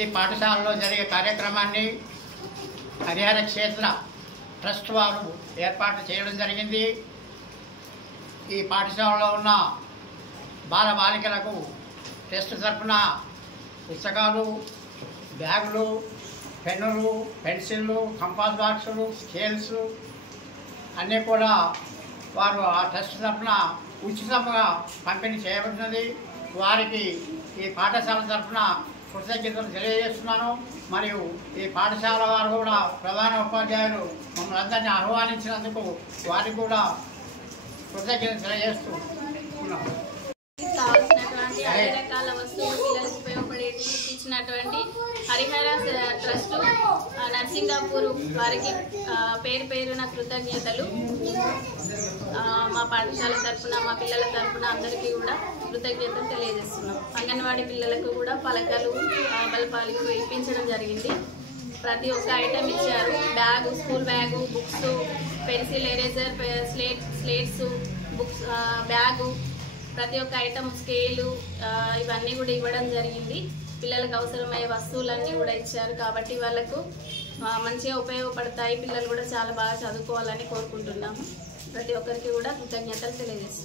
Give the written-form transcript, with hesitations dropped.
ఈ పాఠశాలలో జరిగే కార్యక్రమాన్ని హరిహర క్షేత్ర ట్రస్ట్ వారు ఏర్పాటు చేయడం జరిగింది. ఈ పాఠశాలలో ఉన్న బాల బాలికలకు ట్రస్ట్ తరఫున పుస్తకాలు, బ్యాగులు, పెన్నులు, పెన్సిళ్ళు, కంపాస్ బాక్సులు, స్కేల్స్ అన్నీ కూడా వారు ఆ ట్రస్ట్ తరఫున ఉచితంగా పంపిణీ చేయబడుతుంది. వారికి ఈ పాఠశాల తరఫున కృతజ్ఞతలు తెలియజేస్తున్నాను. మరియు ఈ పాఠశాల వారు కూడా ప్రధాన ఉపాధ్యాయులు మమ్మల్ని అందరినీ ఆహ్వానించినందుకు వారికి కూడా కృతజ్ఞతలు తెలియజేస్తూ ఉన్నాము. కావాల్సినటువంటి అన్ని రకాల వస్తువులు పిల్లలకు ఉపయోగపడేటివి ఇచ్చినటువంటి హరిహర ట్రస్ట్ నర్సింగాపూర్ వారికి పేరున కృతజ్ఞతలు. మా పాఠశాల తరఫున మా పిల్లల తరఫున అందరికీ కూడా కృతజ్ఞతలు తెలియజేస్తున్నాం. అంగన్వాడీ పిల్లలకు కూడా పలకలు, బలపాలు ఇప్పించడం జరిగింది. ప్రతి ఒక్క ఐటెం ఇచ్చారు. Bag, school bag, books, pencil, eraser, slates, books, bag, ప్రతి ఒక్క ఐటమ్, స్కేలు ఇవన్నీ కూడా ఇవ్వడం జరిగింది. పిల్లలకు అవసరమయ్యే వస్తువులన్నీ కూడా ఇచ్చారు. కాబట్టి వాళ్ళకు మంచిగా ఉపయోగపడతాయి. పిల్లలు కూడా చాలా బాగా చదువుకోవాలని కోరుకుంటున్నాము. ప్రతి ఒక్కరికి కూడా కృతజ్ఞతలు తెలియజేస్తాం.